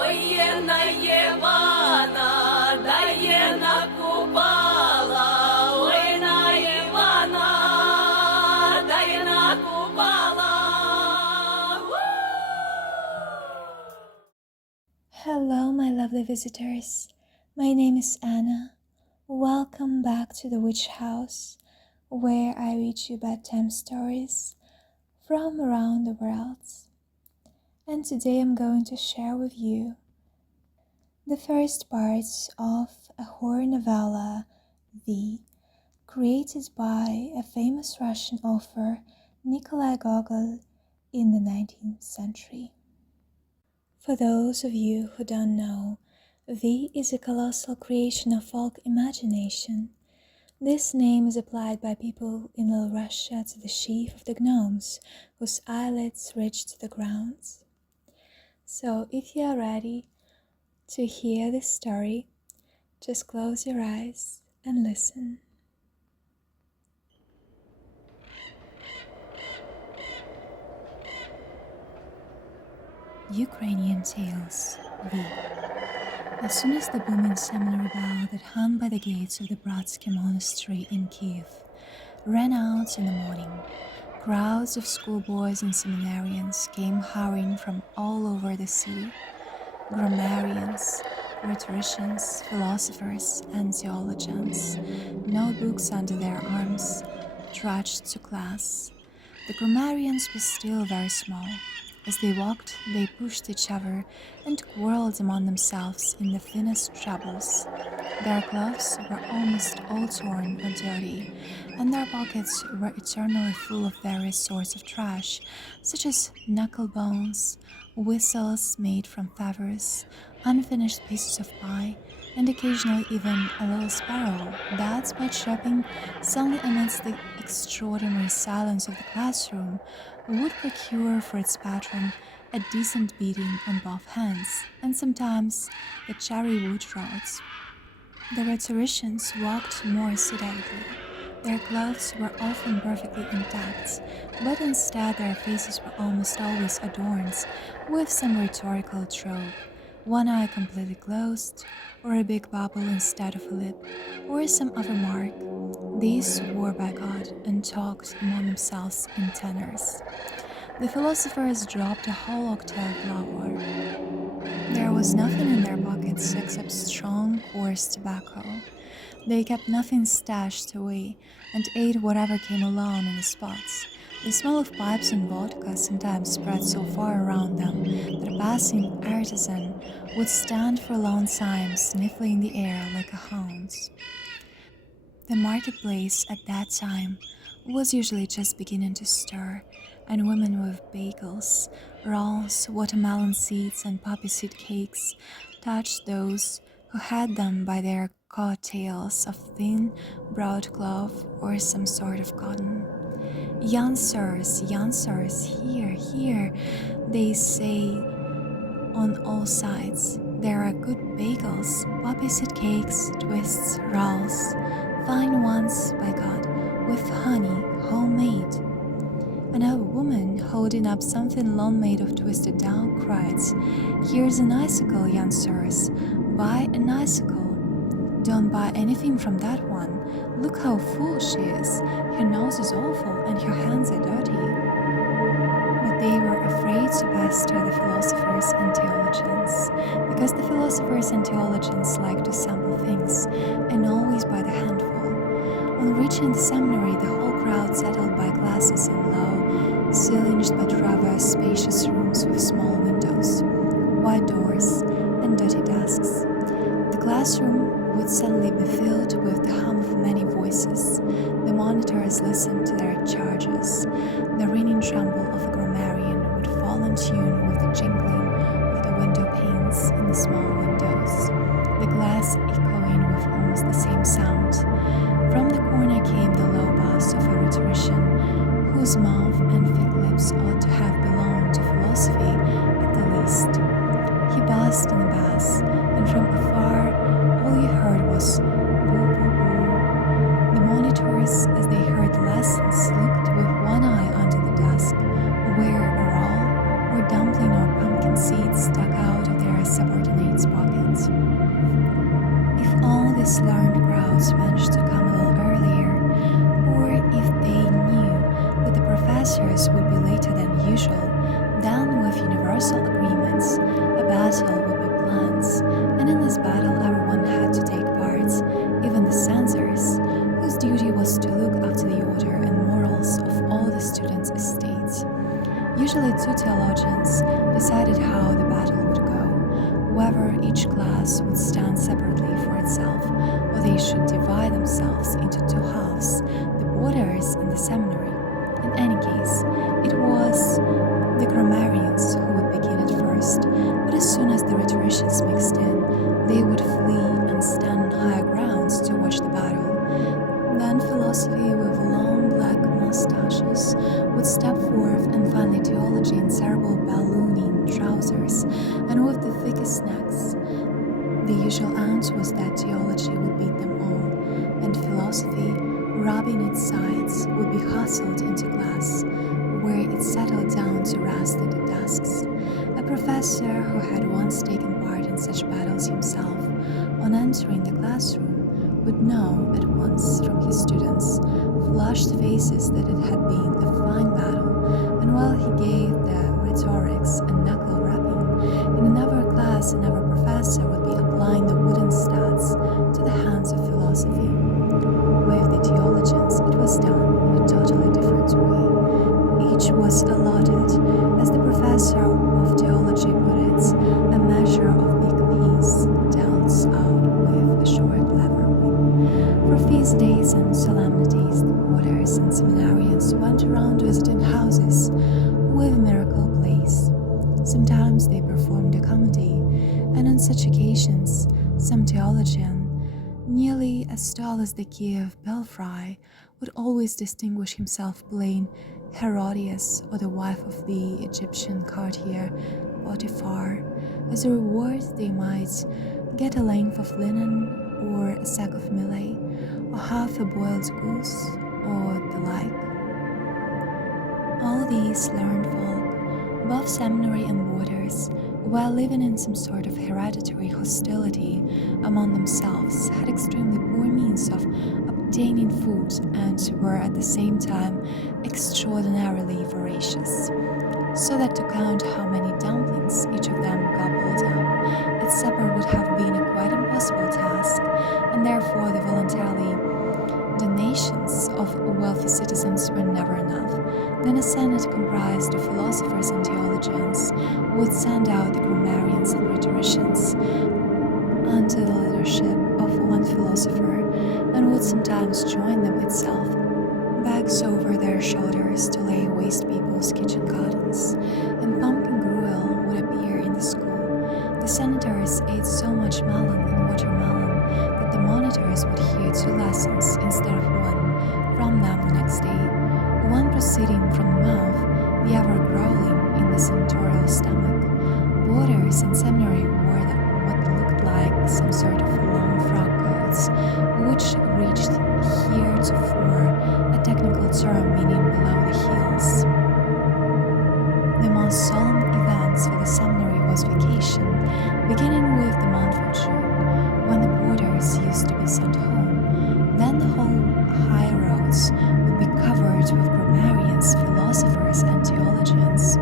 Ой, на Євана, дає на Купала, ой, на Євана, дає на Купала. Hello, my lovely visitors. My name is Anna. Welcome back to the Witch House, where I read you bedtime stories from around the world. And today I'm going to share with you the first parts of a horror novella, V, created by a famous Russian author, Nikolai Gogol, in the 19th century. For those of you who don't know, V is a colossal creation of folk imagination. This name is applied by people in Little Russia to the sheaf of the gnomes, whose eyelids reached the ground. So if you are ready to hear this story, just close your eyes and listen. Ukrainian Tales, V. As soon as the booming seminary bell that hung by the gates of the Bratsky Monastery in Kiev rang out in the morning, crowds of schoolboys and seminarians came hurrying from all over the city. Grammarians, rhetoricians, philosophers, and theologians, notebooks under their arms, trudged to class. The grammarians were still very small. As they walked, they pushed each other and quarreled among themselves in the thinnest trebles. Their clothes were almost all torn or dirty, and their pockets were eternally full of various sorts of trash, such as knuckle bones, whistles made from feathers, unfinished pieces of pie, and occasionally even a little sparrow that, by chirping suddenly amidst the extraordinary silence of the classroom, would procure for its patron a decent beating on both hands, and sometimes a cherry wood rods. The rhetoricians walked more sedately. Their clothes were often perfectly intact, but instead their faces were almost always adorned with some rhetorical trope, one eye completely closed, or a big bubble instead of a lip, or some other mark. These swore by God and talked among themselves in tenors. The philosophers dropped a whole octave lower. There was nothing in their pockets except strong, coarse tobacco. They kept nothing stashed away and ate whatever came along in the spots. The smell of pipes and vodka sometimes spread so far around them that a passing artisan would stand for a long time sniffing the air like a hound. The marketplace at that time was usually just beginning to stir, and women with bagels, rolls, watermelon seeds, and poppy seed cakes touched those who had them by their coattails of thin broadcloth or some sort of cotton. Young sirs, here, here, they say on all sides. There are good bagels, poppy seed cakes, twists, rolls, fine ones, by God, with honey, homemade. And a woman holding up something long made of twisted down cried, "Here's an icicle, young sirs, buy an icicle. Don't buy anything from that one. Look how full she is. Her nose is awful and her hands are dirty." But they were afraid to pester the philosophers and theologians, because the philosophers and theologians like to sample things, and always by the handful. On reaching the seminary, the whole crowd settled by classes in low, ceilinged but rather spacious rooms with small windows, wide doors, and dirty desks. The classroom would suddenly be filled with the hum of many voices. The monitors listened to their charges. The ringing tremble of a grammarian would fall in tune with the jingling of the window panes in the small windows, the glass echoing with almost the same sound. From the corner came the low bass of a rhetorician, whose mouth and thick lips ought to have belonged to philosophy at the least. He buzzed in the bass, and from afar all you heard was boo boo boo. The monitors, as they heard the lessons, looked with one eye under the desk, where a roll or dumpling or pumpkin seed stuck out of their separate professors would be later than usual, then with universal agreements, a battle would be planned, and in this battle everyone had to take part, even the censors, whose duty was to look after the order and morals of all the students' estates. Usually 2 theologians decided how the battle would go, whether each class would stand separately for itself, or they should divide themselves into 2 halves, the boarders and the seminary. In any case, it was the grammarians who would begin at first, but as soon as the rhetoricians mixed in, they would flee and stand on higher grounds to watch the battle. Then philosophy with long black mustaches would step forth, and finally theology in terrible ballooning trousers and with the thickest necks. The usual answer was that theology would beat them all, and philosophy, rubbing its sides, would be hustled into class, where it settled down to rest at the desks. A professor who had once taken part in such battles himself, on entering the classroom, would know at once from his students' flushed faces that it had been a fine battle, and while he gave the rhetorics and knuckle rapping, in another class another professor would be applying the wooden stats to the hands of philosophy. With the theologians, it was done in a totally different way. Each was allotted, as the professor of theology put it, a measure of big peas dealt out with a short lever whip. For feast days and solemnities, the boarders and seminarians went around visiting houses with miracle plays. Sometimes they performed a comedy, and on such occasions, some theologian, nearly as tall as the Kiev belfry, would always distinguish himself playing Herodias or the wife of the Egyptian courtier Potiphar. As a reward, they might get a length of linen, or a sack of millet, or half a boiled goose, or the like. All these learned folk, both seminary and boarders, while living in some sort of hereditary hostility among themselves, had extremely poor means of obtaining food and were at the same time extraordinarily voracious, so that to count how many dumplings each of them gobbled up at supper would have been a quite impossible task, and therefore the voluntary donations of wealthy citizens were never enough. Then a senate comprised of philosophers and theologians would send out the grammarians and rhetoricians under the leadership of one philosopher, and would sometimes join them itself, bags over their shoulders to lay waste people's kitchen gardens, and pumpkin gruel would appear in the school. The senators ate so much melon and watermelon that the monitors would hear 2 lessons instead of 1 from them the next day, one proceeding from the mouth, the other growling in the senatorial stomach. Boarders in seminary wore what looked like some sort of long frock coats, which reached heretofore, a technical term meaning below the heels. The most solemn events for the seminary was vacation, beginning with the month of June, when the boarders used to be sent home. Then the whole high roads would be covered with grammarians, philosophers, and theologians.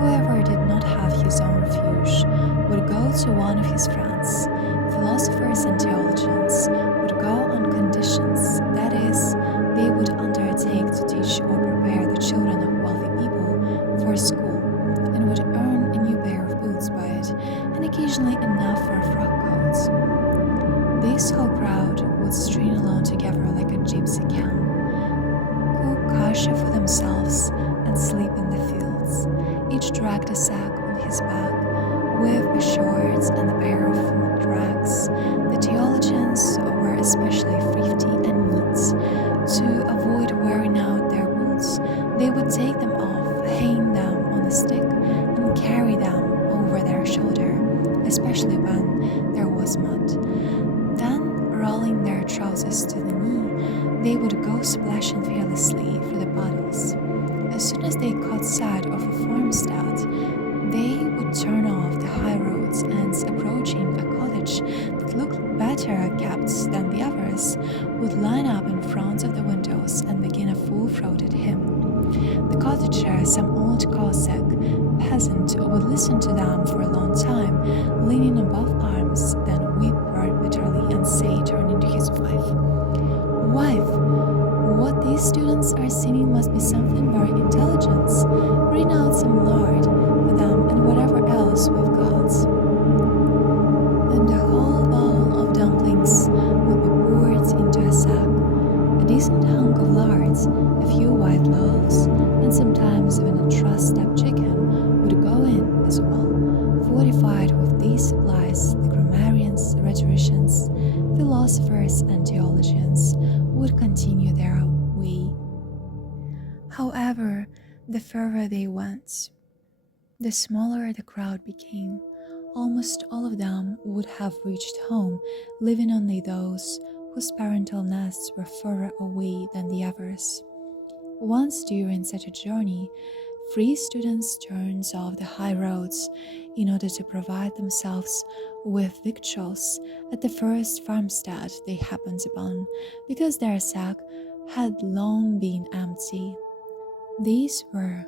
Whoever did not have his own refuge would go to one of his friends. Philosophers and theologians would go on conditions, that is, they would undertake to teach or prepare the children of wealthy people for school, and would earn a new pair of boots by it, and occasionally enough for a frock coat. This whole crowd would strain along together like a gypsy camp, cook kasha for themselves, and sleep in the fields. Each dragged a sack on his back, with a short and a pair of food drags. The theologians were especially thrifty and neat. To avoid wearing out their boots, they would take them off, hang them on a stick, and carry them over their shoulder, especially when there was mud. Then, rolling their trousers to the knee, they would go splashing fearlessly through the puddles. As soon as they caught sight of a farmstead, they would turn off the high roads, and approaching a cottage that looked better kept than the others, would line up in front of the windows and begin a full-throated hymn. The cottager, some old Cossack peasant would listen to them for a long time, leaning on both arms, then weep very bitterly and say, turning to his wife, "Wife, what these students are singing must be something very intelligent. Bring out some lard for them and whatever else we've got." And a whole bowl of dumplings would be poured into a sack. A decent hunk of lard, a few white loaves, and sometimes even a trussed-up chicken would go in as well. Fortified with these supplies, the grammarians, rhetoricians, philosophers, and theologians would continue their way. However, the further they went, the smaller the crowd became. Almost all of them would have reached home, leaving only those whose parental nests were further away than the others. Once during such a journey, free students turned off the high roads in order to provide themselves with victuals at the first farmstead they happened upon, because their sack had long been empty. These were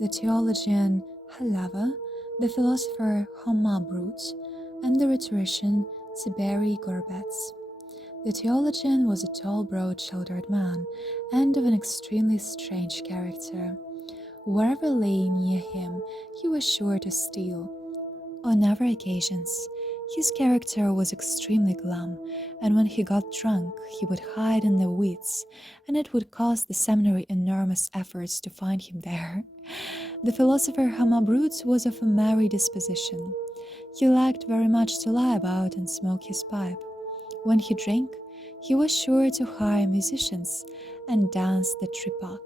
the theologian Halava, the philosopher Homa Brut, and the rhetorician Tiberi Gorbets. The theologian was a tall, broad-shouldered man, and of an extremely strange character. Wherever lay near him, he was sure to steal. On other occasions, his character was extremely glum, and when he got drunk, he would hide in the weeds, and it would cost the seminary enormous efforts to find him there. The philosopher Hamabrut was of a merry disposition. He liked very much to lie about and smoke his pipe. When he drank, he was sure to hire musicians and dance the tripak.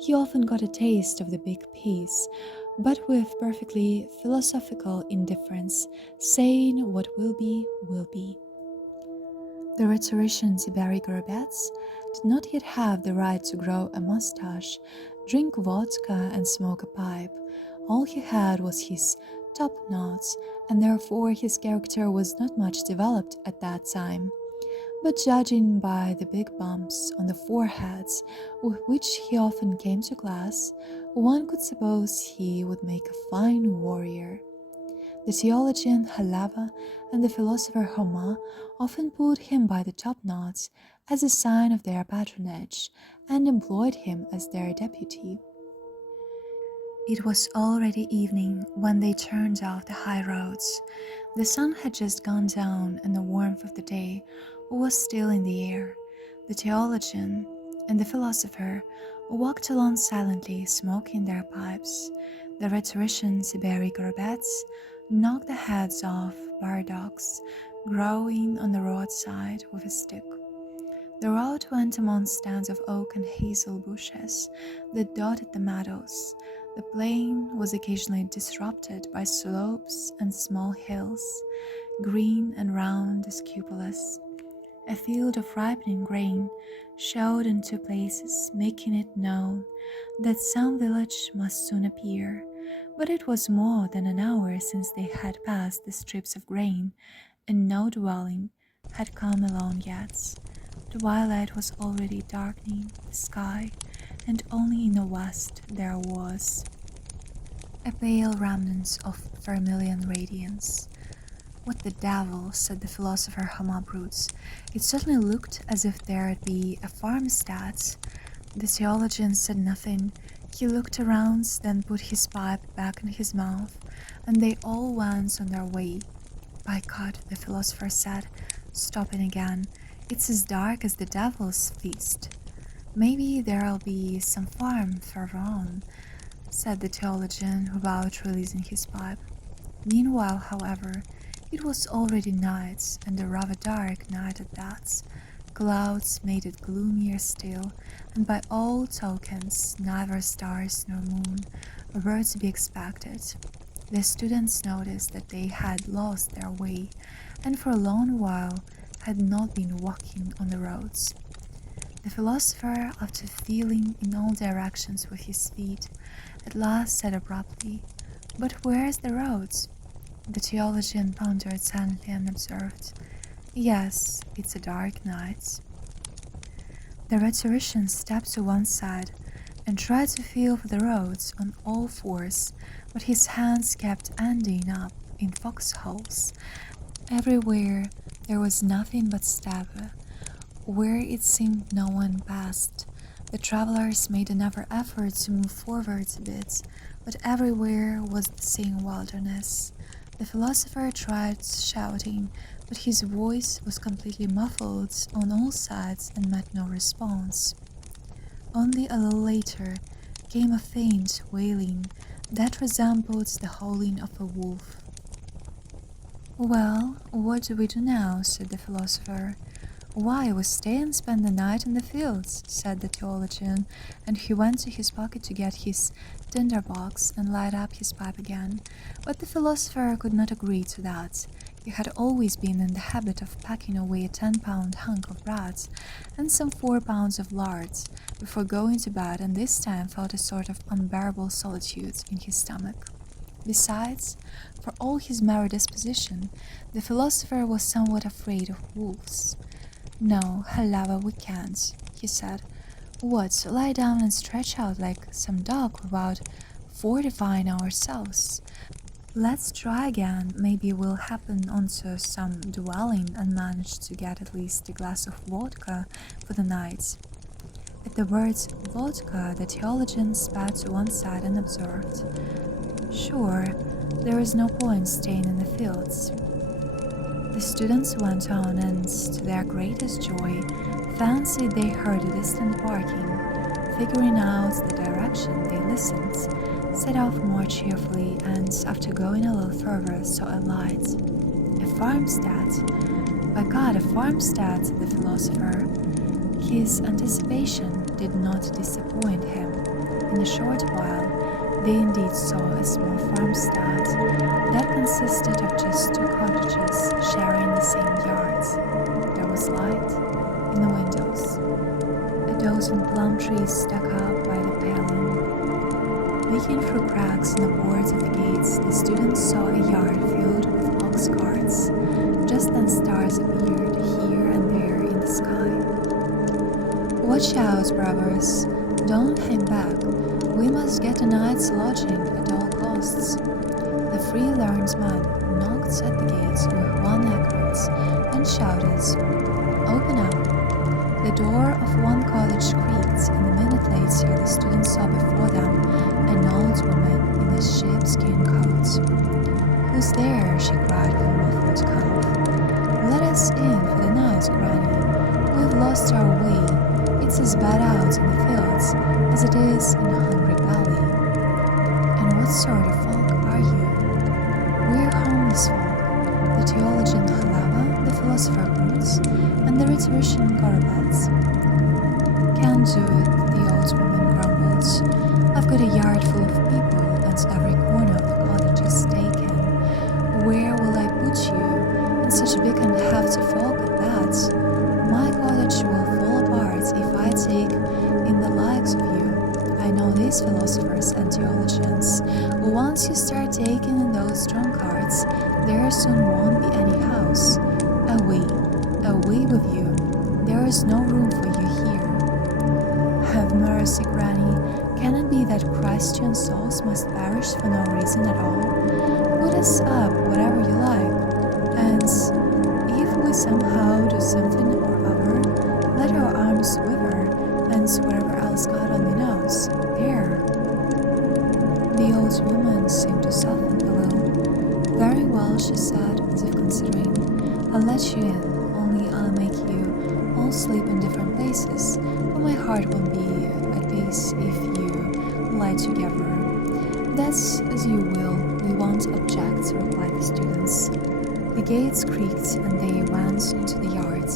He often got a taste of the big piece, but with perfectly philosophical indifference, saying what will be, will be. The rhetorician Tiberi Gorbets did not yet have the right to grow a mustache, drink vodka, and smoke a pipe. All he had was his top knots, and therefore his character was not much developed at that time. But judging by the big bumps on the foreheads with which he often came to class, one could suppose he would make a fine warrior. The theologian Halava and the philosopher Homa often pulled him by the top knots as a sign of their patronage, and employed him as their deputy. It was already evening when they turned off the high roads. The sun had just gone down, and the warmth of the day was still in the air. The theologian and the philosopher walked along silently, smoking their pipes. The rhetorician Tiberi Gorbets knocked the heads off burdocks growing on the roadside with a stick. The road went among stands of oak and hazel bushes that dotted the meadows. The plain was occasionally disrupted by slopes and small hills, green and round as cupolas. A field of ripening grain showed in two places, making it known that some village must soon appear, but it was more than an hour since they had passed the strips of grain, and no dwelling had come along yet. Twilight was already darkening the sky, and only in the west there was a pale remnant of vermilion radiance. "What the devil," said the philosopher Hamabrut. "It certainly looked as if there'd be a farmstead." The theologian said nothing. He looked around, then put his pipe back in his mouth, and they all went on their way. "By God," the philosopher said, stopping again, "it's as dark as the devil's feast." "Maybe there'll be some farm further on," said the theologian without releasing his pipe. Meanwhile, however, it was already night, and a rather dark night at that. Clouds made it gloomier still, and by all tokens neither stars nor moon were to be expected. The students noticed that they had lost their way, and for a long while had not been walking on the roads. The philosopher, after feeling in all directions with his feet, at last said abruptly, "But where's the roads?" The theologian pondered silently and observed, "Yes, it's a dark night." The rhetorician stepped to one side. and tried to feel for the roads on all fours, but his hands kept ending up in foxholes. Everywhere there was nothing but steppe. Where it seemed no one passed, the travelers made another effort to move forward a bit, but everywhere was the same wilderness. The philosopher tried shouting, but his voice was completely muffled on all sides and met no response. Only a little later came a faint wailing that resembled the howling of a wolf. "Well, what do we do now?" said the philosopher. "Why, we stay and spend the night in the fields," said the theologian, and he went to his pocket to get his tinder-box and light up his pipe again. But the philosopher could not agree to that. He had always been in the habit of packing away a 10-pound hunk of bread and some 4 pounds of lard before going to bed, and this time felt a sort of unbearable solitude in his stomach. Besides, for all his merry disposition, the philosopher was somewhat afraid of wolves. "No, Halava, we can't," he said. "What, lie down and stretch out like some dog without fortifying ourselves? Let's try again. Maybe we'll happen onto some dwelling and manage to get at least a glass of vodka for the night." At the words vodka, the theologian spat to one side and observed, "Sure, there is no point staying in the fields." The students went on and, to their greatest joy, fancied they heard a distant barking. Figuring out the direction, they listened, set off more cheerfully, and, after going a little further, saw a light. "A farmstead! By God, a farmstead!" said the philosopher. His anticipation did not disappoint him. In a short while, they indeed saw a small farmstead that consisted of just 2 cottages sharing the same yards. There was light in the windows. A dozen plum trees stuck up by the paling. Peeking through cracks in the boards of the gates, the students saw a yard filled with ox carts. Just then stars appeared here and there in the sky. "Watch out, brothers! Don't hang back. We must get a night's lodging at all costs." The 3 learned men knocked at the gates with one accord and shouted, "Open up!" The door of one cottage creaked, and a minute later the students saw before them an old woman in a sheepskin coat. "Who's there?" she cried with a muffled cough. "Let us in for the night, Granny. We've lost our way. It's as bad out in the fields as it is in a hungry belly." "And what sort of folk are you?" "We're homeless folk, the theologian Halava, the philosopher Bruce, and the rhetorician Gorobets." "Can't do it," the old woman grumbled. "I've got a yard full of people, and every corner of the cottage is taken. Where will I put you? And such big and hefty folk at that. My cottage will fall apart if I take in the likes of you. I know these philosophers and theologians. Once you start taking in those strong cards, there soon won't be any house. Away, away with you. There is no room for you here." "Have mercy, Granny. Can it be that Christian souls must perish for no reason at all? Put us up whatever you like, and if we somehow do something or other, let our arms wither, and whatever else God only knows. There." The old woman seemed to soften a little. "Very well," she said, as if considering. "I'll let you in, only I'll make you all sleep in different places, for my heart won't be at peace if you lie together." "That's as you will, we won't object," replied the students. The gates creaked and they went into the yard.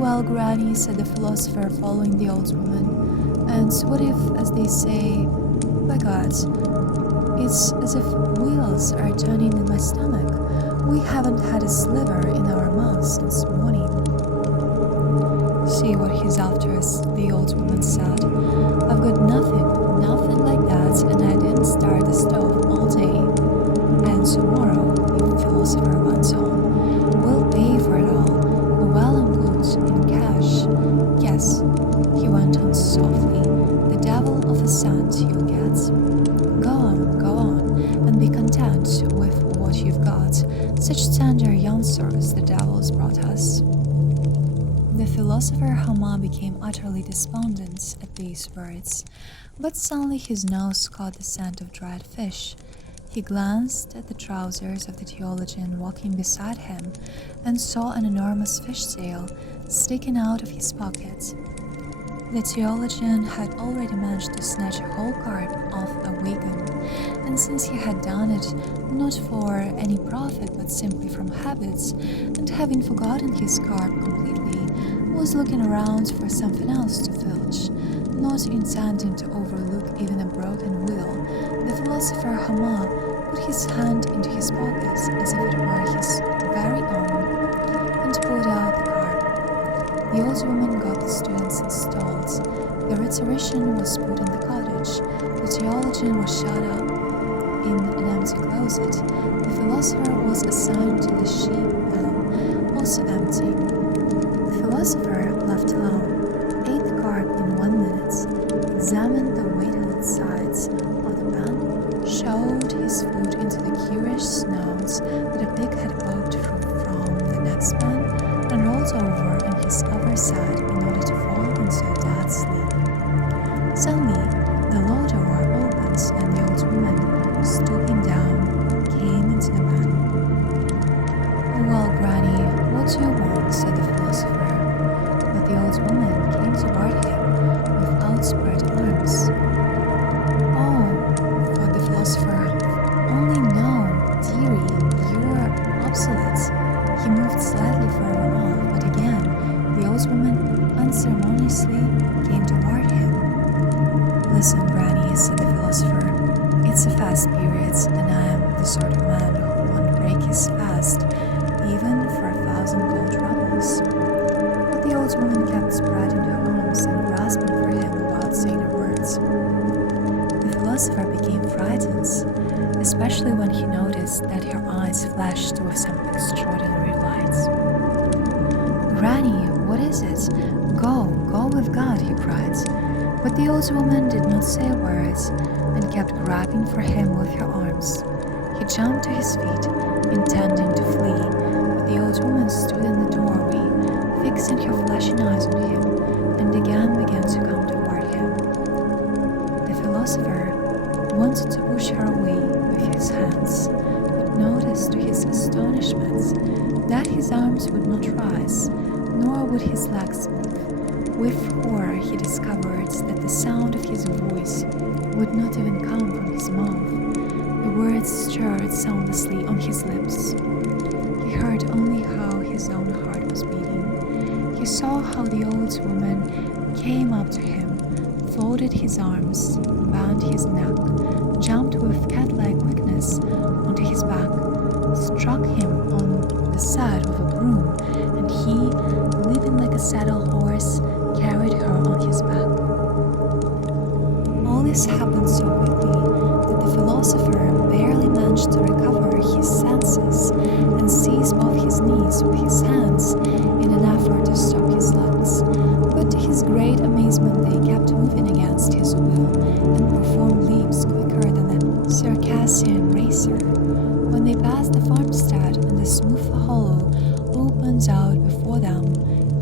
"Well, Granny," said the philosopher, following the old woman, "and what if, as they say, by God, it's as if wheels are turning in my stomach. We haven't had a sliver in our mouths since morning." "See what he's after us," the old woman said. "I've got nothing like that, and I didn't start the stove all day. And tomorrow," the philosopher went on, "we'll pay for it all, well and good, in cash. Yes," he went on softly, "the devil you'll get. Go on, and be content with what you've got. Such tender answers the devils brought us. The philosopher Hama became utterly despondent at these words, but suddenly his nose caught the scent of dried fish. He glanced at the trousers of the theologian walking beside him and saw an enormous fish tail sticking out of his pocket. The theologian had already managed to snatch a whole carp off a wagon, and since he had done it not for any profit but simply from habit, and having forgotten his carp completely, was looking around for something else to filch, not intending to overlook even a broken wheel. The philosopher Hama put his hand into his pocket as if it were his very own, and pulled out the carp. The old woman got the students installed. The rhetorician was put in the cottage. The theologian was shut up in an empty closet. The philosopher was assigned to the sheep pen, also empty. The philosopher, left alone, ate the carp in 1 minute, examined the weighted sides of the pan, shoved his foot into the curious snouts that a pig had poked from the next pan, and rolled over on his upper side in order to fall into a dead sleep. Suddenly, the low door opened and the old woman, stooping down, came into the pan. "Well, Granny, what do you want?" said the philosopher. But the old woman came toward him with outspread arms. "Oh," thought the philosopher, "only no, dearie, you are obsolete." He moved slightly further off, but again the old woman unceremoniously came toward him. "Listen, Granny," said the philosopher, "it's a fast period, and I am the sort of man who won't break his fast, even for 1,000 gold rubles." But the old woman kept spreading her arms and grasping for him without saying a word. The philosopher became frightened, especially when he noticed that her eyes flashed with some extraordinary lights. "Granny, what is it? Go with God," he cried. But the old woman did not say a word and kept grabbing for him with her arms. He jumped to his feet, intending to flee, but the old woman stood in the doorway, fixing her flashing eyes on him, and again began to come toward him. The philosopher wanted to push her away with his hands, but noticed to his astonishment that his arms would not rise, nor would his legs move. With horror he discovered that the sound of his voice would not even come from his mouth. The words stirred soundlessly on his lips. He heard only how his own heart was beating. He saw how the old woman came up to him, folded his arms, bound his neck, jumped with cat-like quickness onto his back, struck him on the side with a broom, and he, leaping like a saddle horse, carried her on his back. All this happened so quickly that the philosopher barely managed to recover his senses and seize both his knees with his hands in an effort to stop his legs. But to his great amazement they kept moving against his will and performed leaps quicker than a Circassian racer. When they passed the farmstead and the smooth hollow opened out before them,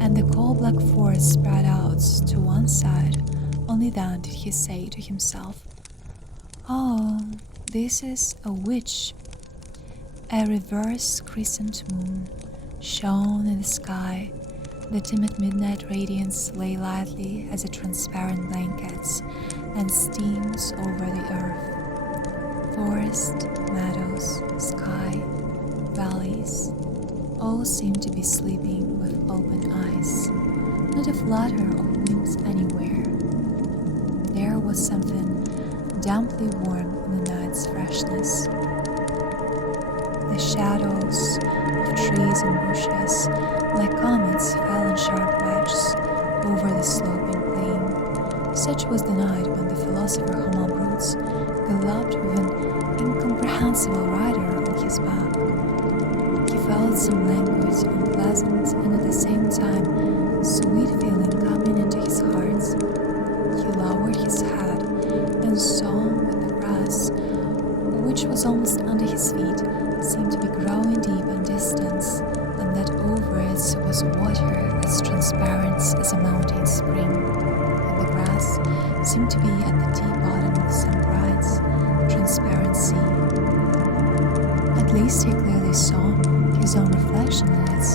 and the coal-black forest spread out to one side, only then did he say to himself, "Oh, this is a witch." A reverse crescent moon shone in the sky. The timid midnight radiance lay lightly as a transparent blanket and steams over the earth. Forest, meadows, sky, valleys, all seemed to be sleeping with open eyes, not a flutter of wings anywhere. There was something damply warm in the night's freshness. The shadows of trees and bushes, like comets, fell in sharp wedges over the sloping plain. Such was the night when the philosopher Homo Brutus galloped with an incomprehensible rider on his back. He felt some languid, unpleasant, and at the same time sweet feeling coming into his heart. He lowered his head and saw that the grass, which was almost under his feet, seemed to be growing deep in distance, and that over it was water as transparent as a mountain spring, and the grass seemed to be at the deep bottom of some bright, transparent sea. At least he clearly saw his own reflection in it,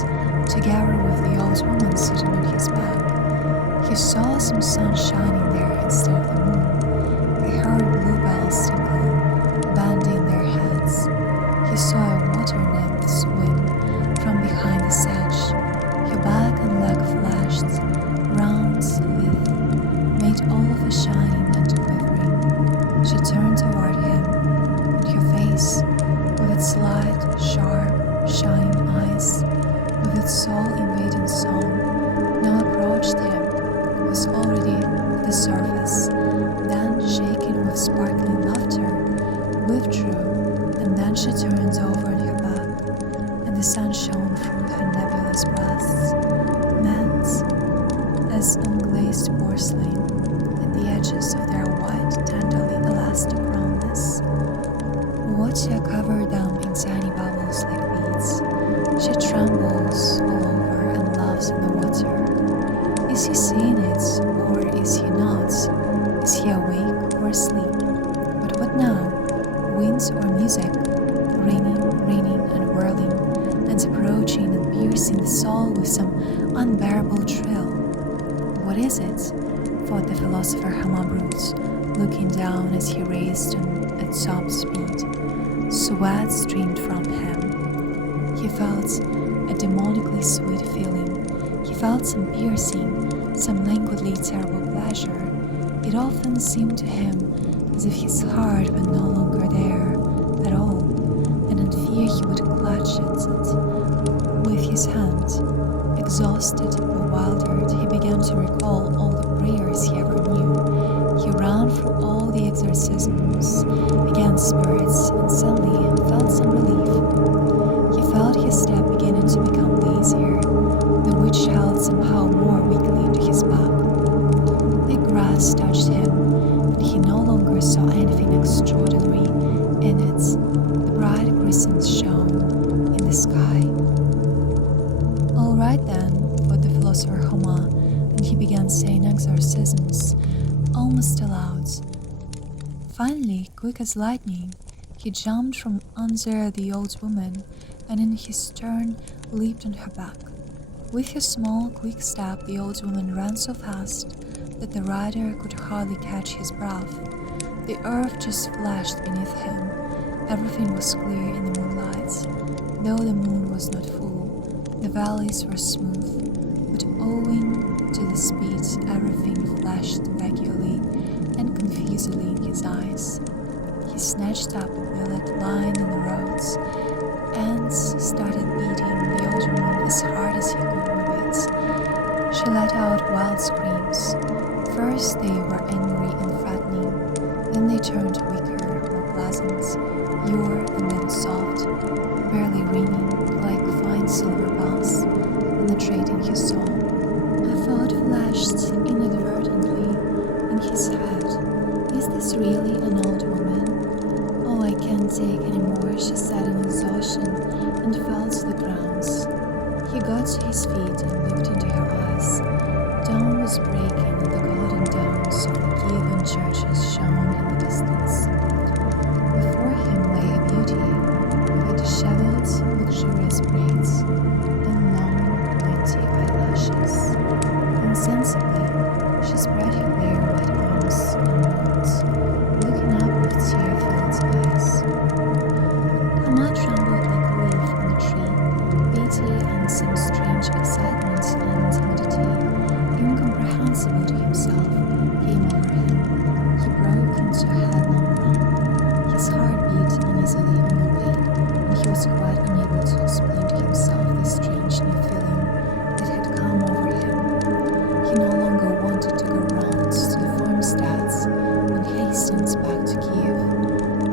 together with the old woman sitting on his back. He saw some sun shining there instead of the moon. He heard bluebells tinkle, bending their heads. He saw a water nymph swim from behind the sedge. Her back and leg flashed, round, lithe, made all of her shining and quivering. She turned toward him, and her face, with its light, sharp, shining eyes, with its soul-invading song, now approached him, was already at the surface, then, shaking with sparkling laughter, withdrew, and then she turned over on her back, and the sun shone through her nebulous breasts, met as unglazed porcelain at the edges of their white, tenderly elastic roundness. Water covered them in tiny bubbles like beads. She trembles all over and laughs in the water. Is he seeing it, or is he not? Is he awake or asleep? But what now? Wind or music? Raining and whirling, and approaching and piercing the soul with some unbearable thrill. What is it? Thought the philosopher Hamabrut, looking down as he raced on at top speed. Sweat streamed from him. He felt a demonically sweet feeling. He felt some piercing, some languidly terrible pleasure. It often seemed to him as if his heart were no longer there at all, and in fear he would clutch at it with his hand. Exhausted, bewildered, he began to recall all the prayers he ever knew. He ran through all the exorcisms against spirits, and suddenly felt some relief. He felt his step beginning to become lazier. The witch held somehow more weakly to his back. The grass touched him, and he no longer saw anything extraordinary in it. The bright crescent shone in the sky. All right then, thought the philosopher Homa, and he began saying exorcisms, almost aloud. Finally, quick as lightning, he jumped from under the old woman, and in his turn leaped on her back. With her small, quick step, the old woman ran so fast that the rider could hardly catch his breath. The earth just flashed beneath him. Everything was clear in the moonlight, though the moon was not full. The valleys were smooth, but owing to the speed, everything flashed vaguely and confusedly in his eyes. He snatched up a billet lying on the roads and started beating the old woman as hard as he could with it. She let out wild screams. First they were angry and threatening, then they turned weaker, more pleasant, pure and then soft, barely ringing like fine silver bells, penetrating his soul. A thought flashed inadvertently in his head. Is this really an old woman? Oh, I can't take any more, she said in exhaustion, and fell to the ground. He got to his feet and looked into her eyes. Dawn was breaking, and the golden domes of the Kievan churches shone in the distance. Before him lay a beauty, with disheveled, luxurious braids and long, pointy eyelashes. Insensibly, she spread her bare white arms and moaned, looking up with tear-filled eyes. Hama trembled like a leaf on a tree, pity and some strange excitement and timidity, incomprehensible to himself, came over him. He broke into a headlong run. His heart beat uneasily on the way, and he was quite unable to explain to himself the strange new feeling that had come over him. He no longer wanted to go round to the farmsteads and hastened back to Kiev,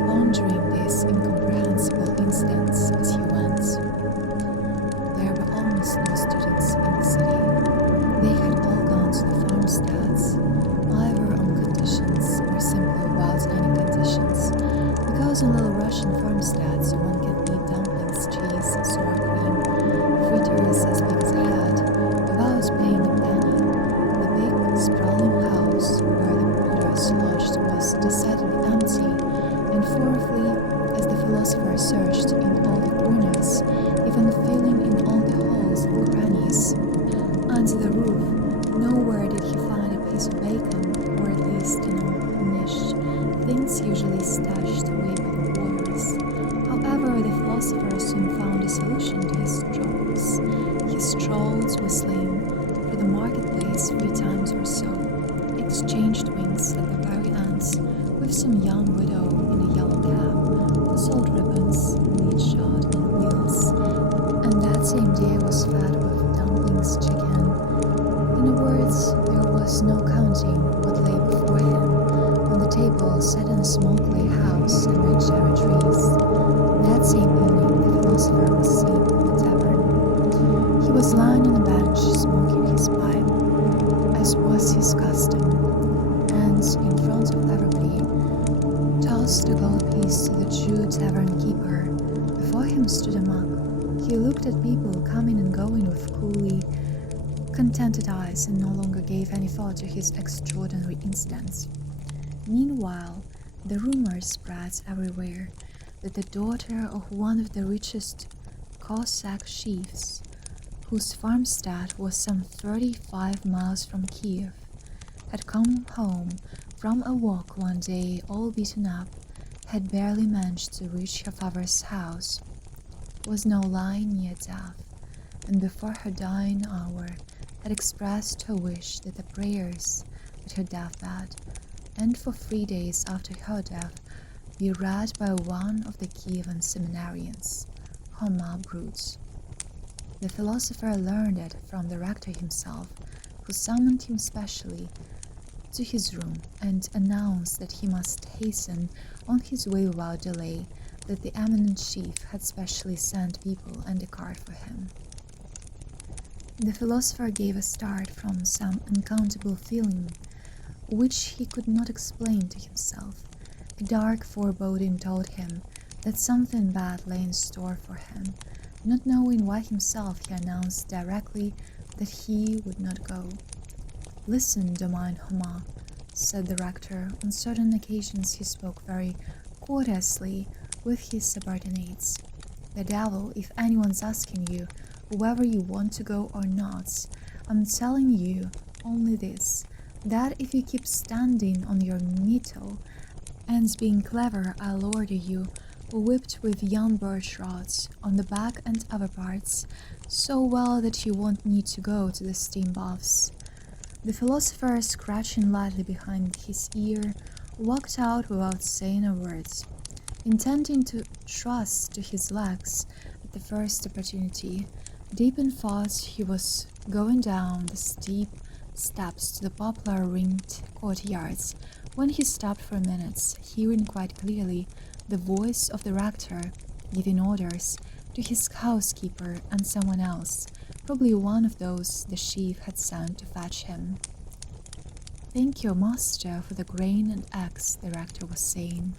pondering these incomprehensible incidents as he went. There were almost no students in the city. They had all gone to the farmsteads, either on conditions or simply conditions, because in little Russian farmsteads one can eat dumplings, cheese, sour cream, fritters as big as a head, without paying a penny. The big, sprawling house where the brothers lodged was decidedly empty, and fourthly, as the philosopher searched in all the corners, even feeling in all the holes and crannies, under the roof, nowhere did he find a piece of bacon, or at least in a niche, things usually stashed away by the quarters. However, the philosopher soon found a solution to his troubles. He strolled whistling through the marketplace 3 times or so, exchanged winks at the very ends with some young widow in a yellow cap, who sold ribbons, lead shod, and wheels, and that same day was fed with dumplings, chicken. In other words, there was no counting what lay before him on the table set in a small clay house under cherry trees. That same evening, the philosopher was seen in the tavern. He was lying on a bench, smoking his pipe, as was his custom, and in front of everybody tossed a gold piece to the Jew tavern keeper. Before him stood a monk. He looked at people coming and going with coolly contented eyes and no longer gave any thought to his extraordinary incidents. Meanwhile, the rumor spreads everywhere that the daughter of one of the richest Cossack chiefs, whose farmstead was some 35 miles from Kiev, had come home from a walk one day all beaten up, had barely managed to reach her father's house, was now lying near death, and before her dying hour had expressed her wish that the prayers at her deathbed, and for 3 days after her death, be read by one of the Kievan seminarians, Homa Brutes. The philosopher learned it from the rector himself, who summoned him specially to his room and announced that he must hasten on his way without delay, that the eminent chief had specially sent people and a card for him. The philosopher gave a start from some uncountable feeling which he could not explain to himself. A dark foreboding told him that something bad lay in store for him. Not knowing why himself, he announced directly that he would not go. "Listen, Domain Homa," said the rector. On certain occasions he spoke very courteously with his subordinates. "The devil, if anyone's asking you whether you want to go or not, I'm telling you only this, that if you keep standing on your mettle and being clever, I'll order you whipped with young birch rods on the back and other parts, so well that you won't need to go to the steam baths." The philosopher, scratching lightly behind his ear, walked out without saying a word, intending to trust to his legs at the first opportunity. Deep in thought, he was going down the steep steps to the poplar-ringed courtyards when he stopped for a minute, hearing quite clearly the voice of the rector giving orders to his housekeeper and someone else, probably one of those the chief had sent to fetch him. "Thank your master for the grain and eggs," the rector was saying,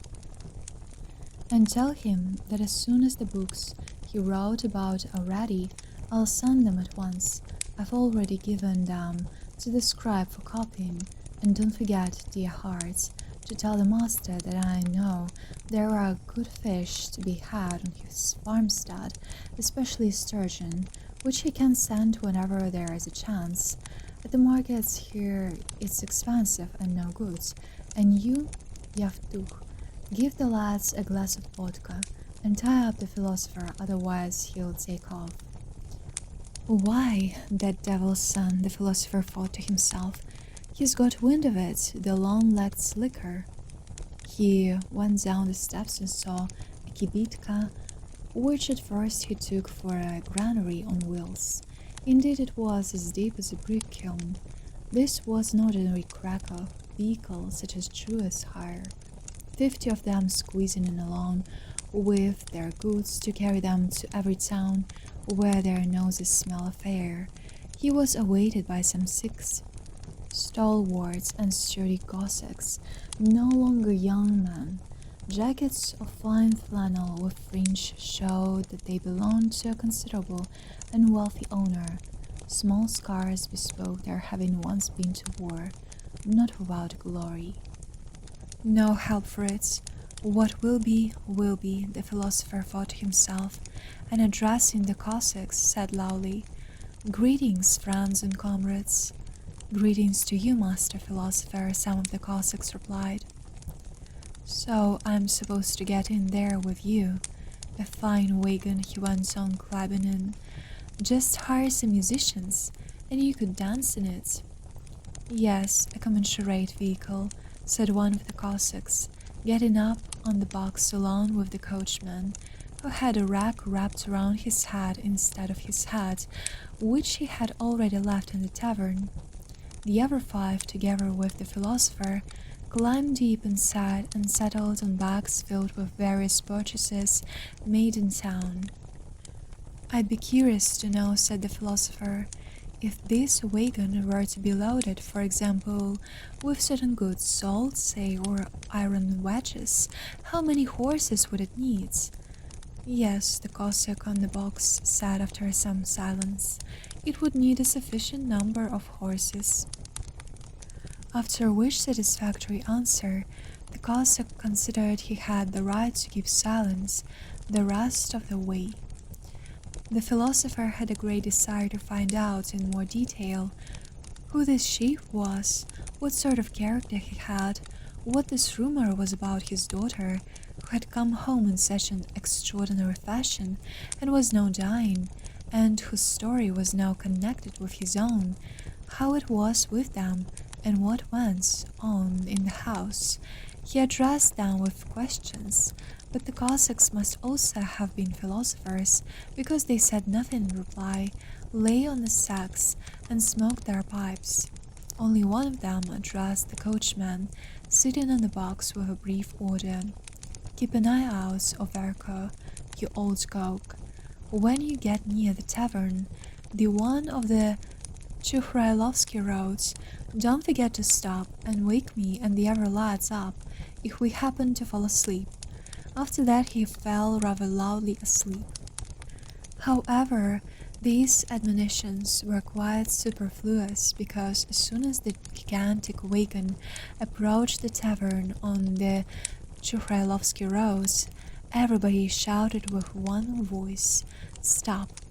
"and tell him that as soon as the books he wrote about are ready, I'll send them at once. I've already given them to the scribe for copying, and don't forget, dear hearts, to tell the master that I know there are good fish to be had on his farmstead, especially sturgeon, which he can send whenever there is a chance. At the markets here it's expensive and no good, and you, Yevtuk, give the lads a glass of vodka and tie up the philosopher, otherwise he'll take off." "Why, that devil's son," the philosopher thought to himself. "He's got wind of it, the long-legged slicker." He went down the steps and saw a kibitka, which at first he took for a granary on wheels. Indeed, it was as deep as a brick kiln. This was an ordinary Krakow vehicle, such as Jews hire, 50 of them squeezing in along with their goods to carry them to every town where their noses smell of air. He was awaited by some 6 stalwarts and sturdy Cossacks, no longer young men, Jackets of fine flannel with fringe showed that they belonged to a considerable and wealthy owner. Small scars bespoke their having once been to war, not without glory. No help for it. What will be, the philosopher thought to himself, and addressing the Cossacks, said loudly, "Greetings, friends and comrades." "Greetings to you, master philosopher," some of the Cossacks replied. "So I'm supposed to get in there with you. A fine wagon," he went on, climbing in. "Just hire some musicians, and you could dance in it." "Yes, a commensurate vehicle," said one of the Cossacks, getting up on the box along with the coachman, who had a rag wrapped around his head instead of his hat, which he had already left in the tavern. The other five, together with the philosopher, climbed deep inside and settled on bags filled with various purchases made in town. "I'd be curious to know," said the philosopher, "if this wagon were to be loaded, for example, with certain goods, salt, say, or iron wedges, how many horses would it need?" "Yes," the Cossack on the box said after some silence, "it would need a sufficient number of horses." After which satisfactory answer, the Cossack considered he had the right to keep silence the rest of the way. The philosopher had a great desire to find out in more detail who this chief was, what sort of character he had, what this rumor was about his daughter, who had come home in such an extraordinary fashion and was now dying, and whose story was now connected with his own, how it was with them, and what went on in the house. He addressed them with questions, but the Cossacks must also have been philosophers, because they said nothing in reply, lay on the sacks, and smoked their pipes. Only one of them addressed the coachman, sitting on the box with a brief order. "Keep an eye out, Overko, you old gog. When you get near the tavern, the one of the Chukhrailovsky road, don't forget to stop and wake me and the other lads up if we happen to fall asleep." After that he fell rather loudly asleep. However, these admonitions were quite superfluous, because as soon as the gigantic wagon approached the tavern on the Chukhrailovsky road, everybody shouted with one voice, "Stop!"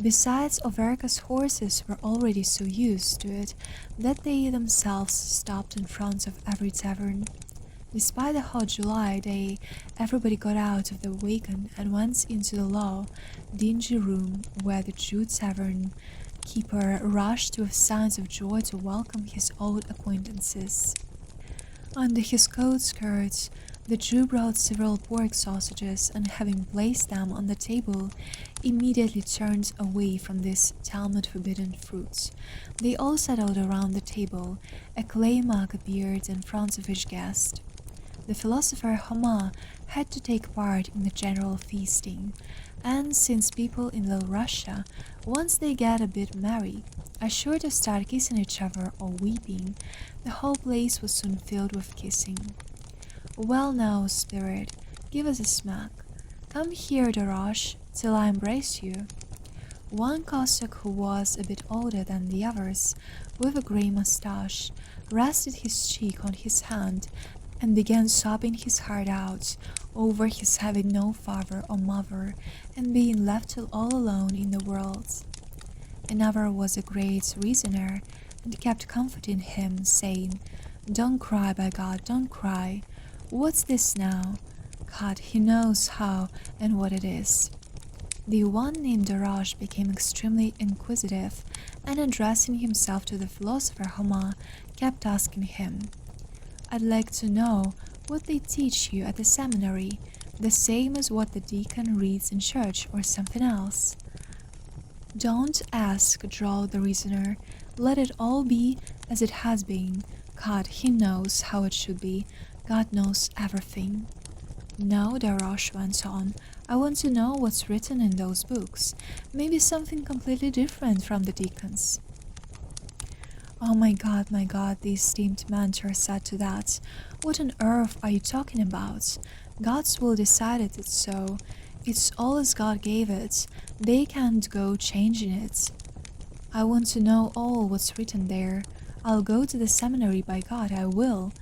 Besides, Overka's horses were already so used to it that they themselves stopped in front of every tavern. Despite the hot July day, everybody got out of the wagon and went into the low, dingy room where the Jew tavern keeper rushed with signs of joy to welcome his old acquaintances. Under his coat skirts, the Jew brought several pork sausages, and having placed them on the table, immediately turned away from this Talmud-forbidden fruit. They all settled around the table. A clay mug appeared in front of each guest. The philosopher Homa had to take part in the general feasting, and since people in Little Russia, once they get a bit merry, are sure to start kissing each other or weeping, the whole place was soon filled with kissing. "Well now, spirit, give us a smack. Come here, Dorosh, till I embrace you." One Cossack, who was a bit older than the others, with a grey moustache, rested his cheek on his hand and began sobbing his heart out over his having no father or mother and being left all alone in the world. Another was a great reasoner and kept comforting him, saying, "Don't cry, by God, don't cry. What's this now? God, he knows how and what it is." The one named Darash became extremely inquisitive, and addressing himself to the philosopher Homa, kept asking him, "I'd like to know what they teach you at the seminary, the same as what the deacon reads in church, or something else?" "Don't ask," drawled the reasoner. "Let it all be as it has been. God, he knows how it should be. God knows everything." "No," Darash went on, "I want to know what's written in those books. Maybe something completely different from the deacon's." Oh my god, the esteemed mentor said to that. What on earth are you talking about? God's will decided it so. It's all as God gave it. They can't go changing it. I want to know all what's written there. I'll go to the seminary, by God, I will.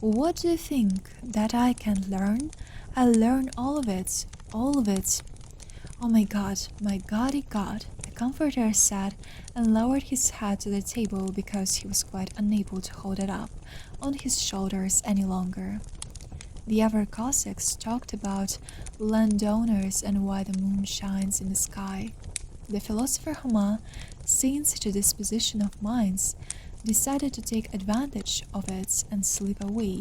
What do you think? That I can't learn? I'll learn all of it. All of it. Oh my Goddy God, the comforter said and lowered his head to the table because he was quite unable to hold it up on his shoulders any longer. The other Cossacks talked about landowners and why the moon shines in the sky. The philosopher Homa, seeing such a disposition of minds, decided to take advantage of it and slip away.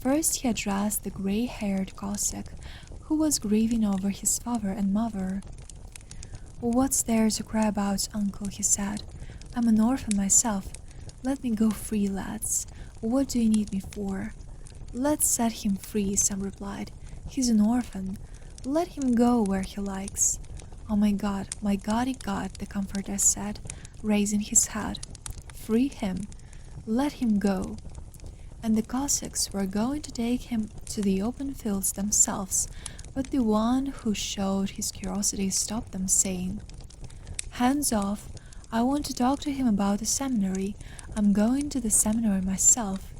First he addressed the gray-haired Cossack, who was grieving over his father and mother. "What's there to cry about, uncle?" he said. "I'm an orphan myself. Let me go free, lads. What do you need me for?" "Let's set him free," some replied. "He's an orphan. Let him go where he likes." "Oh my Goddy God," the comforter said, raising his head. "Free him. Let him go." And the Cossacks were going to take him to the open fields themselves, but the one who showed his curiosity stopped them, saying, "Hands off. I want to talk to him about the seminary. I'm going to the seminary myself."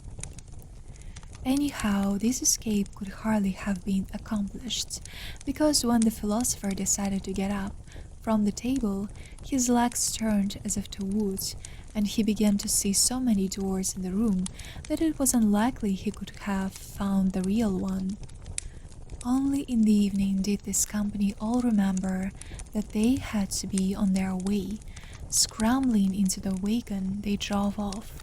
Anyhow, this escape could hardly have been accomplished, because when the philosopher decided to get up from the table, his legs turned as if to wood, and he began to see so many doors in the room that it was unlikely he could have found the real one. Only in the evening did this company all remember that they had to be on their way. Scrambling into the wagon, they drove off,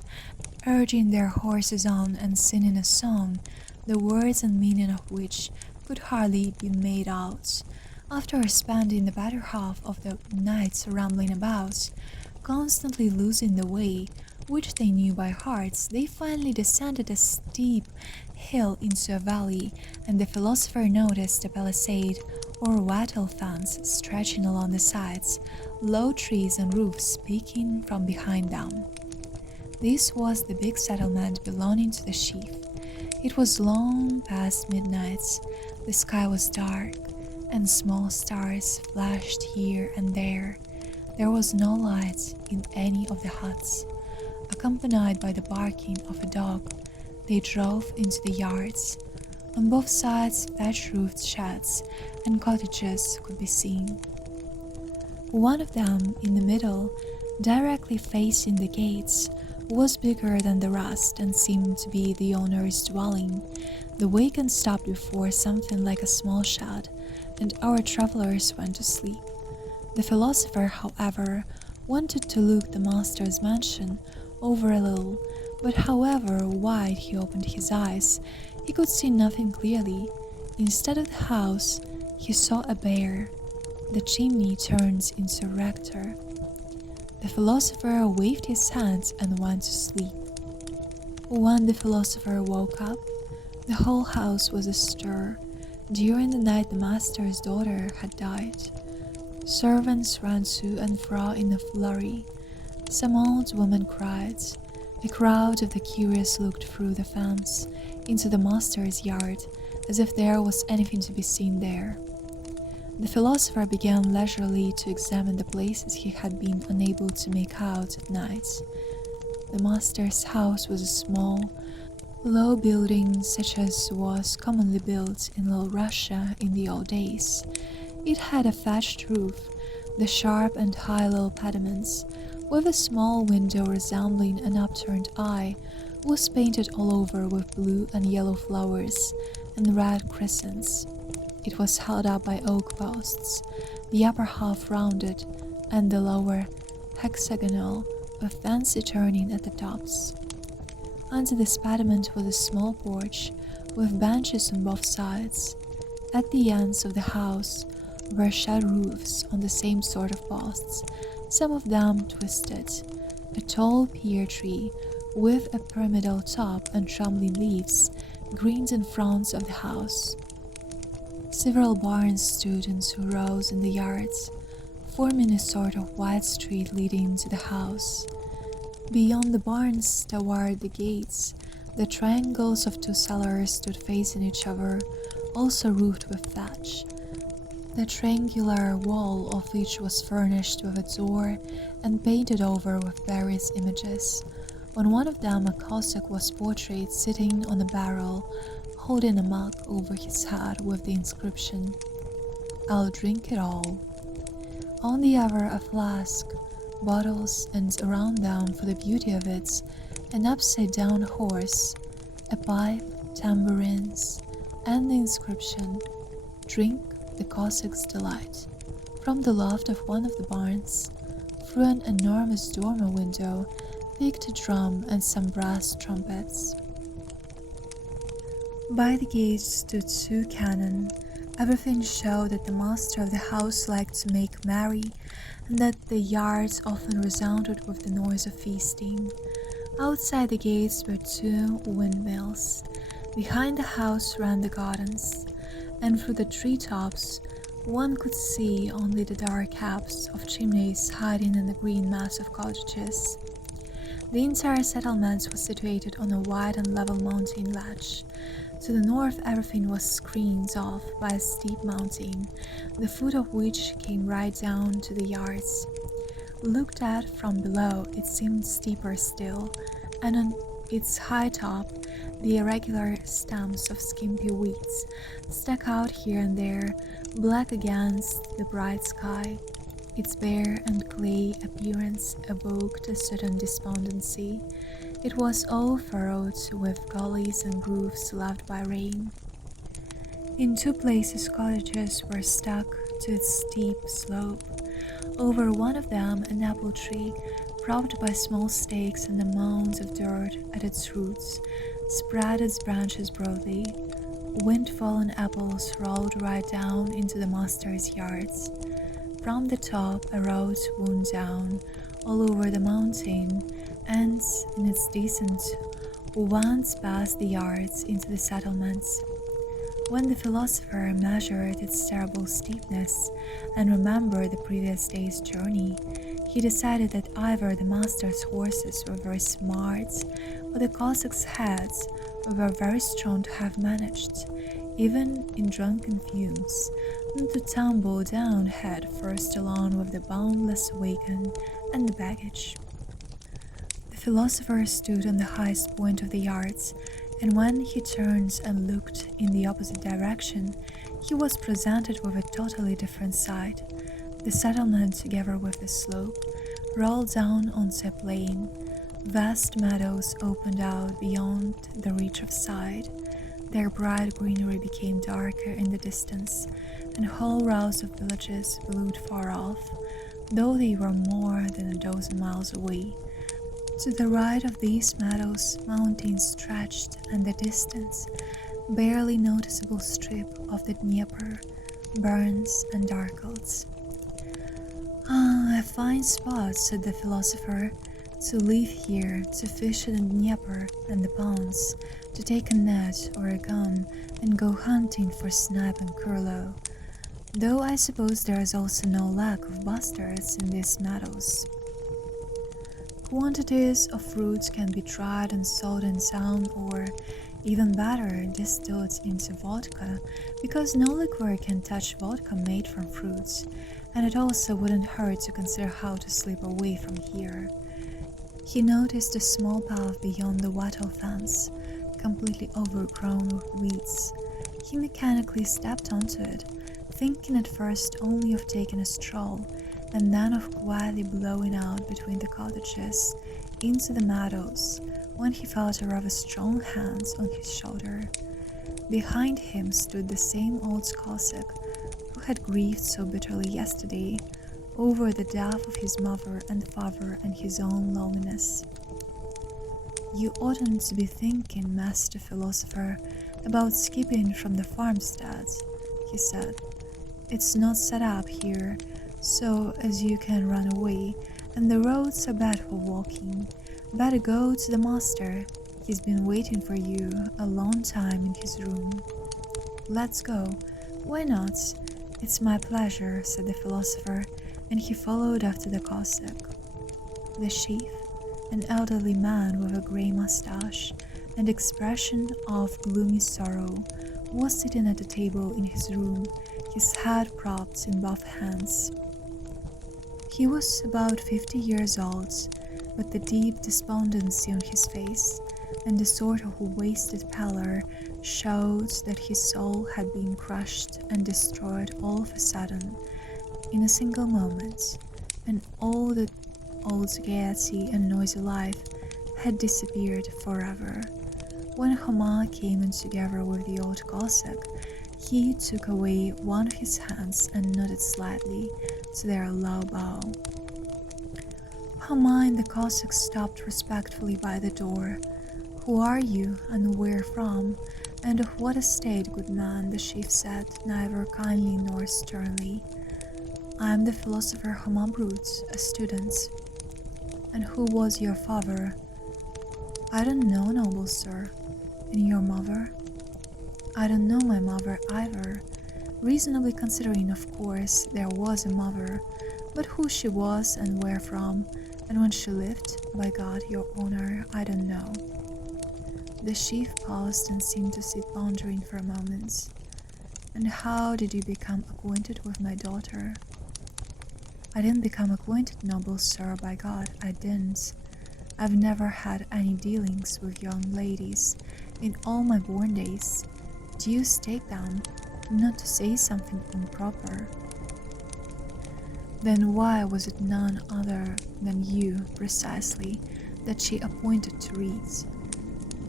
urging their horses on and singing a song, the words and meaning of which could hardly be made out. After spending the better half of the night rambling about, constantly losing the way, which they knew by heart, they finally descended a steep hill into a valley, and the philosopher noticed a palisade or wattle fence stretching along the sides, low trees and roofs peeking from behind them. This was the big settlement belonging to the chief. It was long past midnight. The sky was dark, and small stars flashed here and there. There was no light in any of the huts. Accompanied by the barking of a dog, they drove into the yards. On both sides, thatch-roofed sheds and cottages could be seen. One of them, in the middle, directly facing the gates, was bigger than the rest and seemed to be the owner's dwelling. The wagon stopped before something like a small shed, and our travelers went to sleep. The philosopher, however, wanted to look the master's mansion over a little, but however wide he opened his eyes, he could see nothing clearly. Instead of the house, he saw a bear. The chimney turns into a rector. The philosopher waved his hands and went to sleep. When the philosopher woke up, the whole house was astir. During the night the master's daughter had died. Servants ran to and fro in a flurry. Some old woman cried. A crowd of the curious looked through the fence into the master's yard, as if there was anything to be seen there. The philosopher began leisurely to examine the places he had been unable to make out at night. The master's house was a small, low building such as was commonly built in Little Russia in the old days. It had a thatched roof, the sharp and high little pediments, with a small window resembling an upturned eye, was painted all over with blue and yellow flowers and red crescents. It was held up by oak posts, the upper half rounded and the lower hexagonal, with fancy turning at the tops. Under this pediment was a small porch with benches on both sides. At the ends of the house were shed roofs on the same sort of posts, some of them twisted. A tall pear tree with a pyramidal top and trembling leaves greened in front of the house. Several barns stood in two rows in the yards, forming a sort of wide street leading to the house. Beyond the barns, toward the gates, the triangles of two cellars stood facing each other, also roofed with thatch. The triangular wall of each was furnished with a door and painted over with various images. On one of them a Cossack was portrayed sitting on a barrel, holding a mug over his head with the inscription, "I'll drink it all." On the other a flask, bottles, and around them, for the beauty of it, an upside-down horse, a pipe, tambourines, and the inscription, "Drink the Cossack's delight." From the loft of one of the barns, through an enormous dormer window, peeked a drum and some brass trumpets. By the gates stood two cannon. Everything showed that the master of the house liked to make merry, and that the yards often resounded with the noise of feasting. Outside the gates were two windmills. Behind the house ran the gardens, and through the treetops one could see only the dark caps of chimneys hiding in the green mass of cottages. The entire settlement was situated on a wide and level mountain ledge. To the north everything was screened off by a steep mountain, the foot of which came right down to the yards. Looked at from below it seemed steeper still, and on its high top the irregular stems of skimpy weeds stuck out here and there, black against the bright sky. Its bare and clay appearance evoked a certain despondency. It was all furrowed with gullies and grooves left by rain. In two places cottages were stuck to its steep slope. Over one of them an apple tree, propped by small stakes and a mound of dirt at its roots, spread its branches broadly. Wind-fallen apples rolled right down into the master's yards. From the top a road wound down all over the mountain, and in its descent went past the yards into the settlements. When the philosopher measured its terrible steepness and remembered the previous day's journey, he decided that either the master's horses were very smart, or the Cossacks' heads were very strong to have managed, even in drunken fumes, not to tumble down head first along with the boundless wagon and the baggage. The philosopher stood on the highest point of the yards, and when he turned and looked in the opposite direction, he was presented with a totally different sight. The settlement, together with the slope, rolled down onto a plain. Vast meadows opened out beyond the reach of sight. Their bright greenery became darker in the distance, and whole rows of villages loomed far off, though they were more than a dozen miles away. To the right of these meadows, mountains stretched, and the distant, barely noticeable strip of the Dnieper burned and darkled. "Ah, a fine spot," said the philosopher, "to live here, to fish in the Dnieper and the ponds, to take a net or a gun and go hunting for snipe and curlew. Though I suppose there is also no lack of bastards in these meadows. Quantities of fruits can be dried and sold in town, or, even better, distilled into vodka, because no liquor can touch vodka made from fruits, and it also wouldn't hurt to consider how to slip away from here." He noticed a small path beyond the wattle fence, completely overgrown with weeds. He mechanically stepped onto it, thinking at first only of taking a stroll, and then of quietly blowing out between the cottages into the meadows, when he felt a rather strong hand on his shoulder. Behind him stood the same old Cossack who had grieved so bitterly yesterday over the death of his mother and father and his own loneliness. "You oughtn't to be thinking, master philosopher, about skipping from the farmstead," he said. "It's not set up here so as you can run away, and the roads are bad for walking. Better go to the master. He's been waiting for you a long time in his room." "Let's go." "Why not? It's my pleasure," said the philosopher, and he followed after the Cossack. The sheaf An elderly man with a grey mustache and expression of gloomy sorrow was sitting at a table in his room, his head propped in both hands. He was about 50 years old, with the deep despondency on his face and a sort of wasted pallor showed that his soul had been crushed and destroyed all of a sudden, in a single moment, and all the old gaiety and noisy life had disappeared forever. When Homa came in together with the old Cossack, he took away one of his hands and nodded slightly to their low bow. Homa and the Cossack stopped respectfully by the door. "Who are you, and where from, and of what estate, good man?" the chief said, neither kindly nor sternly. "I am the philosopher Homa Brut, a student." "And who was your father?" "I don't know, noble sir." "And your mother?" "I don't know my mother either. Reasonably considering, of course, there was a mother, but who she was and where from, and when she lived, by God, your honor, I don't know." The chief paused and seemed to sit pondering for a moment. "And how did you become acquainted with my daughter?" "I didn't become acquainted, noble sir, by God, I didn't. I've never had any dealings with young ladies in all my born days. Deuce take them, not to say something improper." "Then why was it none other than you, precisely, that she appointed to read?"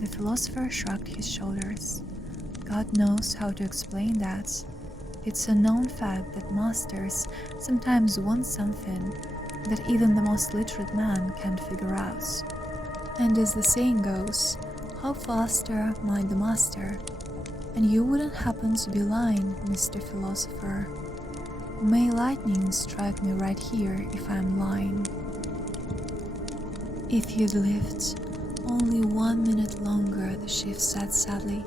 The philosopher shrugged his shoulders. "God knows how to explain that. It's a known fact that masters sometimes want something that even the most literate man can't figure out. And as the saying goes, how faster might the master? And you wouldn't happen to be lying, Mr. Philosopher. May lightning strike me right here if I'm lying." "If you'd lived only 1 minute longer," the chief said sadly,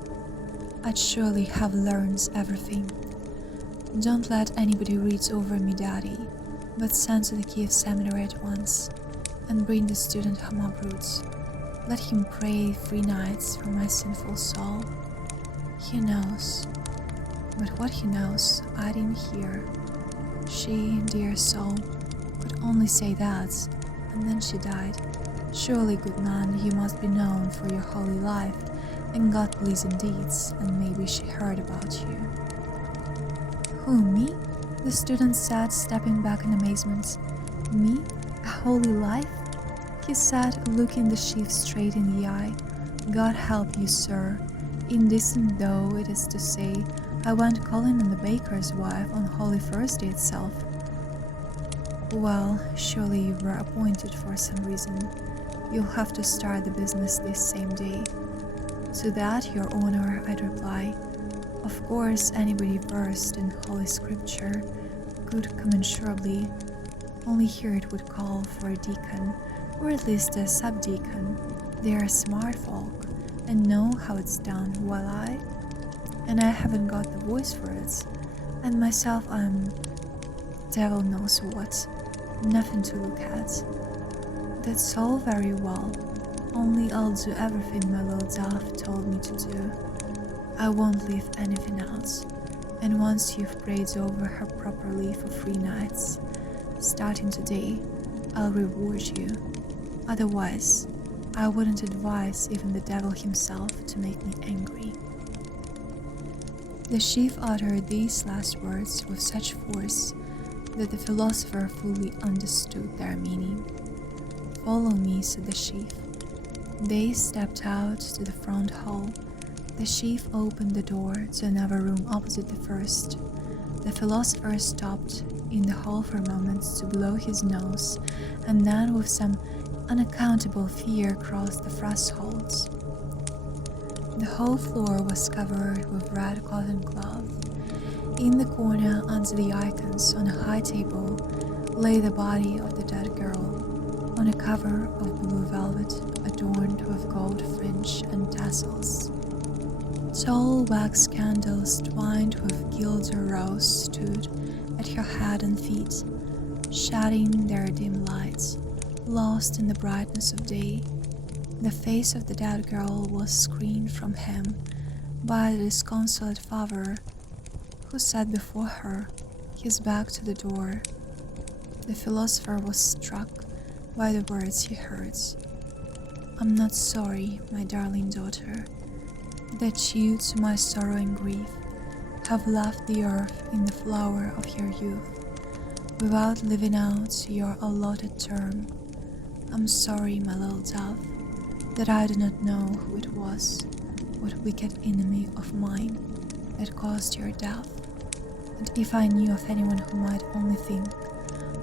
"I'd surely have learned everything. Don't let anybody read over me, Daddy, but send to the Kiev seminary at once, and bring the student Homa Brut. Let him pray 3 nights for my sinful soul. He knows, but what he knows I didn't hear. She, dear soul, could only say that, and then she died. Surely, good man, you must be known for your holy life and God-pleasing deeds, and maybe she heard about you." "Who, me?" the student said, stepping back in amazement. "Me? A holy life?" he said, looking the chief straight in the eye. "God help you, sir. Indecent though it is to say, I went calling on the baker's wife on Holy Thursday itself." "Well, surely you were appointed for some reason. You'll have to start the business this same day." "To that, your honor," I'd reply. "Of course, anybody versed in Holy Scripture could commensurably, only here it would call for a deacon, or at least a subdeacon. They are smart folk and know how it's done, while I haven't got the voice for it, and myself I'm devil knows what, nothing to look at." "That's all very well, only I'll do everything my little dove told me to do. I won't leave anything out, and once you've prayed over her properly for 3 nights, starting today, I'll reward you. Otherwise, I wouldn't advise even the devil himself to make me angry." The chief uttered these last words with such force that the philosopher fully understood their meaning. "Follow me," said the chief. They stepped out to the front hall. The chief opened the door to another room opposite the first. The philosopher stopped in the hall for a moment to blow his nose, and then with some unaccountable fear crossed the thresholds. The whole floor was covered with red cotton cloth. In the corner under the icons on a high table lay the body of the dead girl, on a cover of blue velvet adorned with gold fringe and tassels. Tall wax candles twined with guilder rose stood at her head and feet, shedding their dim lights, Lost in the brightness of day, the face of the dead girl was screened from him by the disconsolate father, who sat before her, his back to the door. The philosopher was struck by the words he heard. "I'm not sorry, my darling daughter, that you, to my sorrow and grief, have left the earth in the flower of your youth, without living out your allotted term. I'm sorry, my little dove, that I do not know who it was, what wicked enemy of mine, that caused your death. And if I knew of anyone who might only think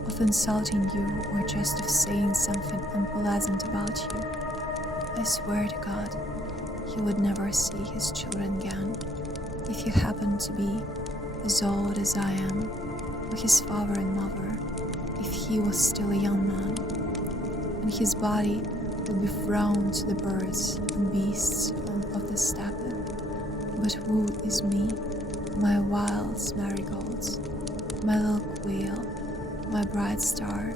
of insulting you or just of saying something unpleasant about you, I swear to God, he would never see his children again. If you happen to be as old as I am, or his father and mother, if he was still a young man, and his body would be thrown to the birds and beasts of the steppe. But who is me, my wild marigolds, my little quail, my bright star,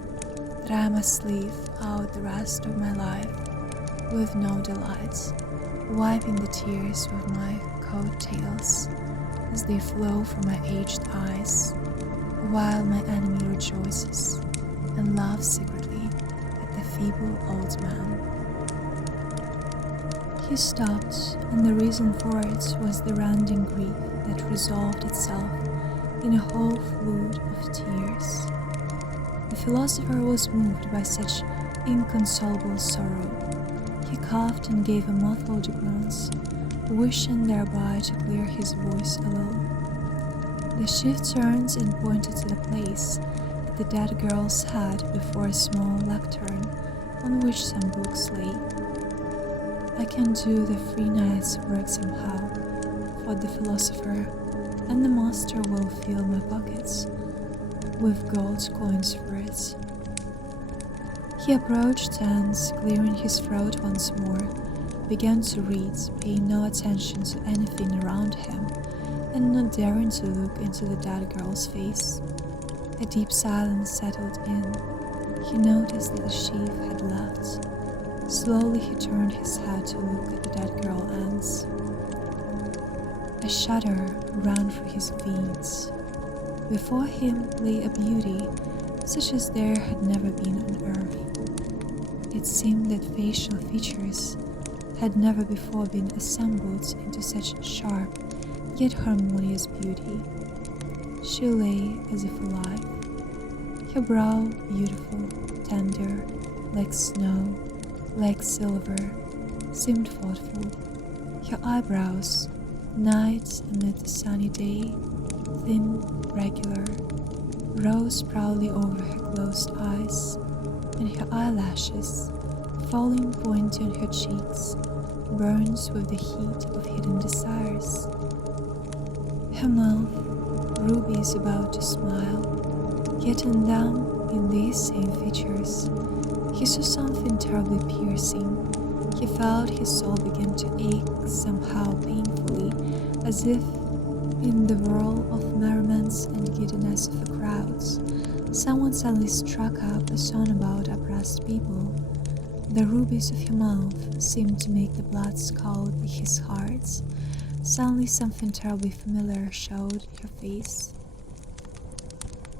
that I must live out the rest of my life with no delights, wiping the tears with my coat-tails as they flow from my aged eyes, while my enemy rejoices and laughs secretly at the feeble old man." He stopped, and the reason for it was the rending grief that resolved itself in a whole flood of tears. The philosopher was moved by such inconsolable sorrow. He coughed and gave a muffled grunt, wishing thereby to clear his voice a little. The chief turned and pointed to the place at the dead girl's head before a small lectern on which some books lay. "I can do the 3 nights' work somehow," thought the philosopher, "and the master will fill my pockets with gold coins for it." He approached and, clearing his throat once more, began to read, paying no attention to anything around him, and not daring to look into the dead girl's face. A deep silence settled in. He noticed that the chief had left. Slowly he turned his head to look at the dead girl and a shudder ran through his veins. Before him lay a beauty such as there had never been on earth. It seemed that facial features had never before been assembled into such sharp yet harmonious beauty. She lay as if alive, her brow beautiful, tender, like snow, like silver, seemed thoughtful. Her eyebrows, night amid the sunny day, thin, regular, rose proudly over her closed eyes, and her eyelashes, falling pointy on her cheeks, burns with the heat of hidden desires. Her mouth, rubies about to smile, yet in them, in these same features, he saw something terribly piercing. He felt his soul begin to ache somehow painfully, as if in the whirl of merriments and giddiness of the crowds, someone suddenly struck up a song about oppressed people. The rubies of her mouth seemed to make the blood scald his heart. Suddenly something terribly familiar showed her face.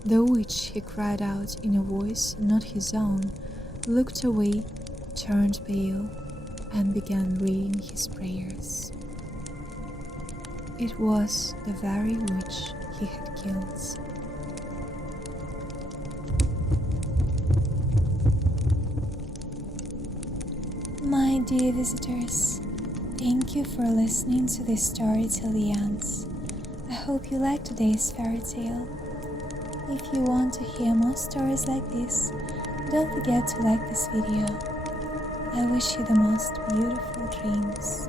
The witch, he cried out in a voice not his own, looked away, turned pale, and began reading his prayers. It was the very witch he had killed. My dear visitors, thank you for listening to this story till the end. I hope you liked today's fairy tale. If you want to hear more stories like this, don't forget to like this video. I wish you the most beautiful dreams.